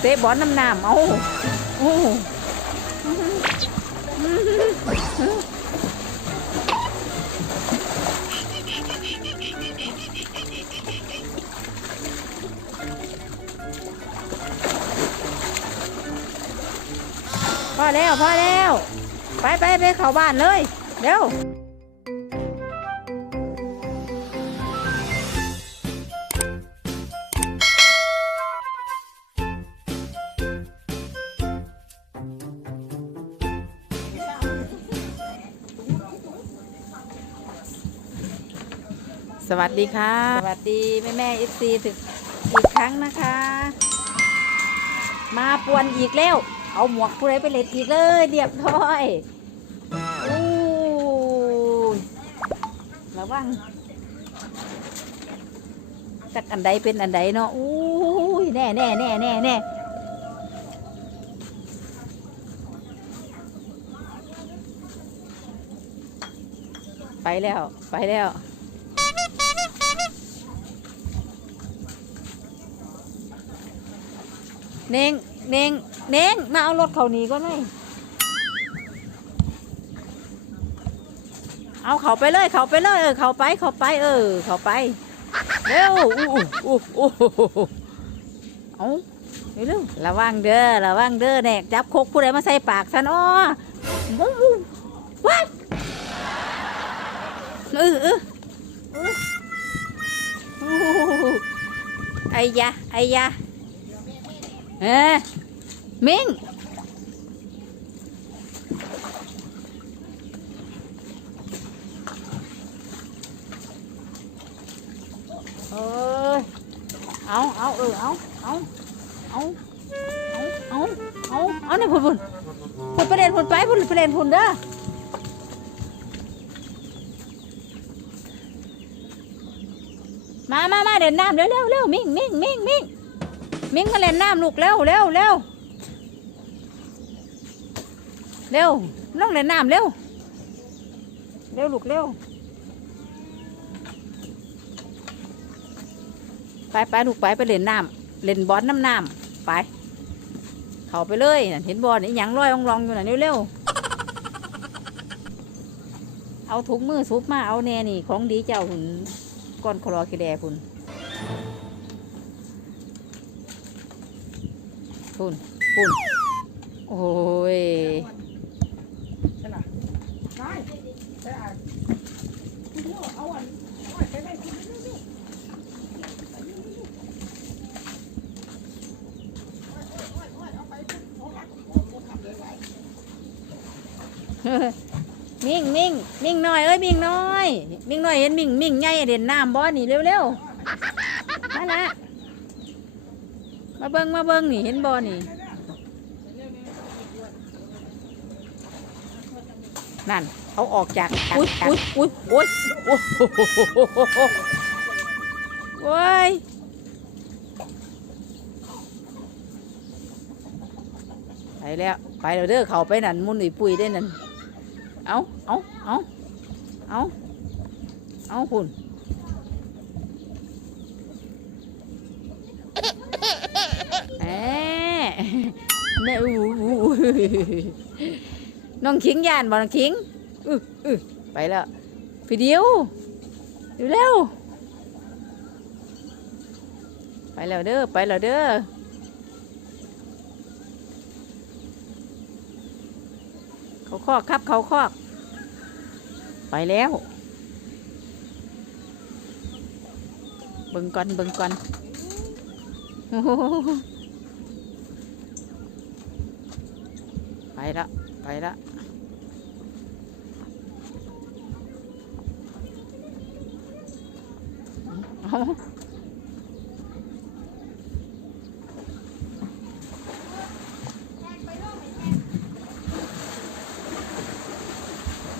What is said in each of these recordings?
เตะบอลน้ำน้ำเอาโอ้พอแล้วพอแล้ว ไปไปไปเข้าบ้านเลย เร็ว สวัสดีค่ะ สวัสดีแม่แม่เอฟซีถึงอีกครั้งนะคะ มาปวนอีกแล้ว เอาหมวกผู้ใดไปเล็ดอีกเลยเรียบร้อยอู้ยระวังจากอันใดเป็นอันใดเนาะอู้ยแน่แน่แน่แน่แน่ไปแล้ว ไปแล้ว เน่งเน่งเน่งมาเอารถเขานีก็ไม่เอาเขาไปเลยเขาไปเลยเออเขาไปเขาไป เออ เขาไปเร็วอู้อู้อู้เอาเร็วระวังเด้อระวังเด้อแนกจับคกผู้ใดมาใส่ปากซะนาะวู้วู้ว้ายเออเออไอ้ยะไอ้ยะ เอ้ยมิงเอ้ยเอาเอาเออเอาเอาเอาเอาเอาเอาเอาเนี่ยพุ่นพุ่นพุ่นไปเล่นพุ่นไปพุ่นไปเล่นพุ่นเด้อมามามาเด่นน้ำเร็วเร็วเร็วมิงมิงมิงมิง มิงมาเล่นน้ำลูกเร็วเร็วเร็วเร็วน้องเล่นน้ำเร็วเร็วลูกเร็วไปไปลูกไปไปเล่นน้ำเล่นบอลน้ำน้ำไปเข้าไปเลยเห็นบอลนี่ยังลอยองลองอยู่น่ะเร็วเร็วเอาถุงมือซุปมาเอาแน่นี่ของดีเจ้าหุ่นก้อนคลอคิแดพุ่น พุ่นพุ่นโอ้ยมิ่งมิ่งมิ่งน้อยเอ้ยมิ่งน้อย มิ่งน้อยเห็นมิ่งมิ่งใหญ่เด่นน้ำบ่อนี่เร็วๆมาละ มาเบิ้งมาเบิ้งนี่เห็นบ่อนี่นั่นเอาออกจากอุ้ยอุ้ยอุ้ยอุ้ยโอ้โหโอ้ยไปแล้วไปแล้วเด้อเขาไปนั่นมุนอีปุยได้นั่นเอาเอาเอาเอาเอาคุณแหม เนี่ยอู้อู้น้องขิงยานบ่น้องขิงอืออือไปแล้วพี่เดียวเร็วไปแล้วเด้อไปแล้วเด้อเขาคอกครับเขาคอก ไปแล้วเบิ่งก่อนเบิ่งก่อนโอ้โหไป ละ ไปละเอา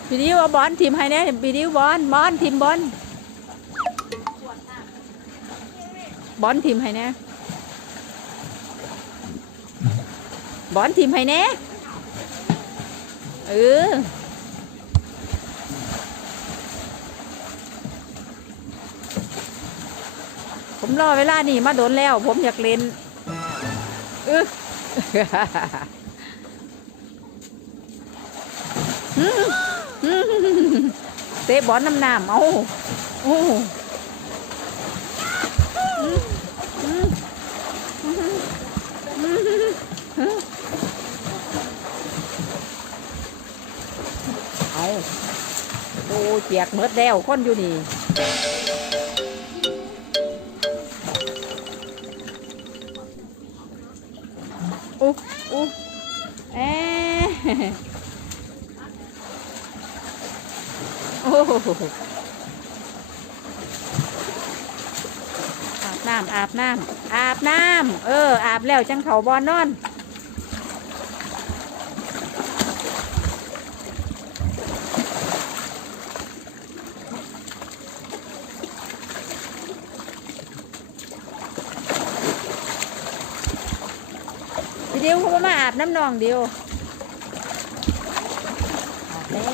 พี่ดิวเอาบอลทีมให้แน่พี่ดิวบอลบอลทีมบอลบอลทีมให้แน่บอลทีมให้แน่ เออผมรอเวลานี่มาโดนแล้ว ผมอยากเล่นอึเตะบอลนน้ำน้ำเอาโอ้ โอ้เจียกเมิดแล้วคนอยู่นี่อู้อู้เอ๊ะโอ้โหอาบน้ำอาบน้ำอาบน้ำเออ อาบแล้วจังเขาบอนนอน เดียวเขามาอาบน้ำนองเดียวอาบแล้ว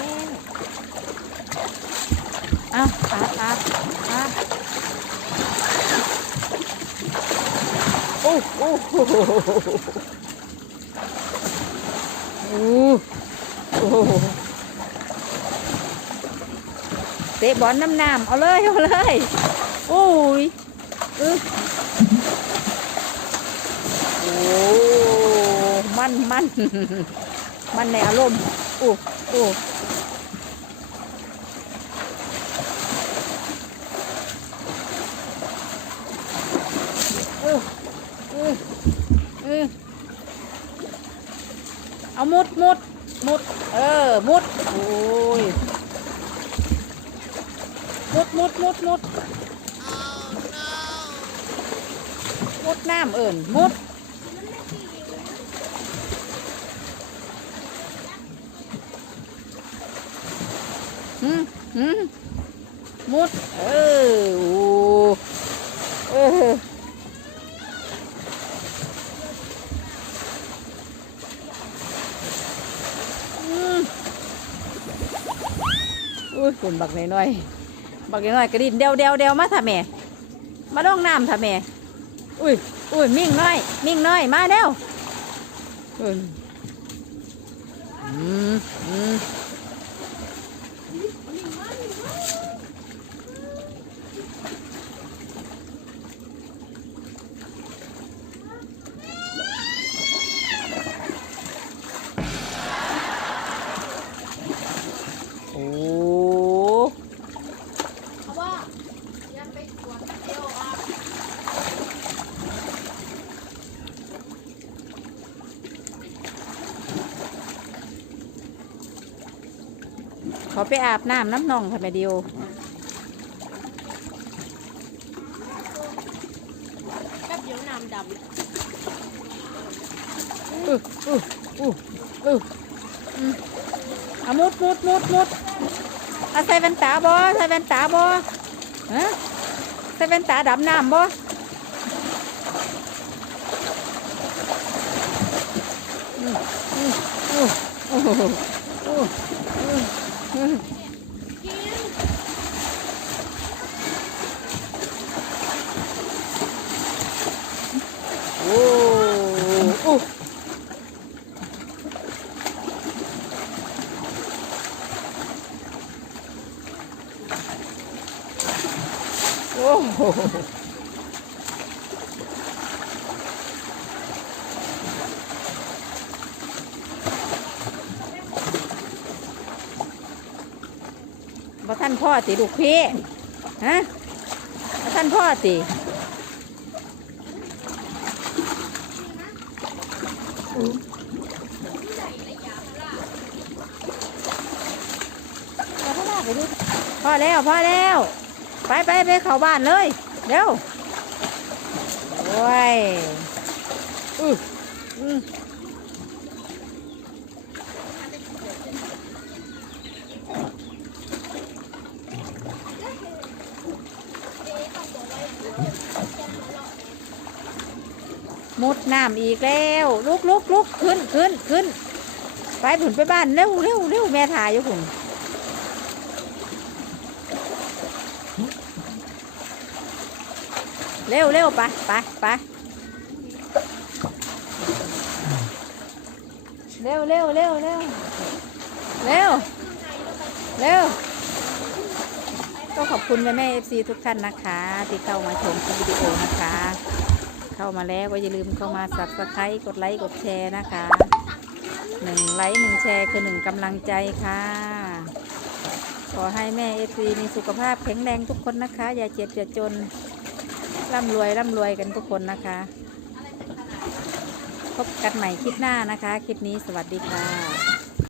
เอาอาบอาบอาบโอ้โอ้โหโอ้โหเตะบอลน้ำน้ำเอาเลยเอาเลยโอ้ยอึ๊โอ้ มันมันมันในอารมณ์โอ้โอ้เออเออเออเอามุดมุดมุด เออ มุด โอ้ย มุดมุดมุดมุดมุดน้ำเอิ่นมุด หืมหืมมุด เออโอ้เอออุ้ยฝนบักน้อยๆบักน้อยๆกระดิ่นเดวเดวเดวมาถ่าแม่ มาดองน้ำถ่าแม่ อุ้ยอุ้ยมิ่งน้อย มิ่งน้อย มาเร็วอืมอืมอืม โอ้ เพราะว่ายังไปตรวจ เอวอะขอไปอาบน้ำน้ำนองค่ะแม่เดียวแป๊บเดียวน้ำดำอืออืออืออืออืมเอามุดมุดมุดมุดเอาใส่แว่นตาบ่ใส่แว่นตาบ่ฮะ ใส่แว่นตาดำน้ำบ่อืออืออืออืออืออือ โอ้โอ้ โอ้โหบ่ท่านพ่อติลูกพี่ฮะบ่ท่านพ่อติเอาเข้ามาไปดูพอแล้ว พ่อแล้ว ไปไปไปเข้าบ้านเลยเร็วโอ้ยอืออือมุดน้ำอีกแล้ว ลุกลุกลุกขึ้นขึ้นขึ้น ไปผุนไปบ้าน เร็วเร็วเร็วแม่ถ่ายอยู่ผุน เร็วเร็วไปไปไปเร็วเร็วเร็วเร็วเร็วเร็วก็ขอบคุณแม่แม่เอฟซีทุกท่านนะคะ ที่เข้ามาชมคลิปวิดีโอนะคะ เข้ามาแล้วก็อย่าลืมเข้ามาสับสไครต์กดไลค์กดแชร์นะคะหนึ่งไลค์หนึ่งแชร์คือหนึ่งกำลังใจค่ะ ขอให้แม่เอฟซีมีสุขภาพแข็งแรงทุกคนนะคะ อย่าเจ็บอย่าจนร่ำรวยร่ำรวยกันทุกคนนะคะ พบกันใหม่คลิปหน้านะคะ คลิปนี้สวัสดีค่ะ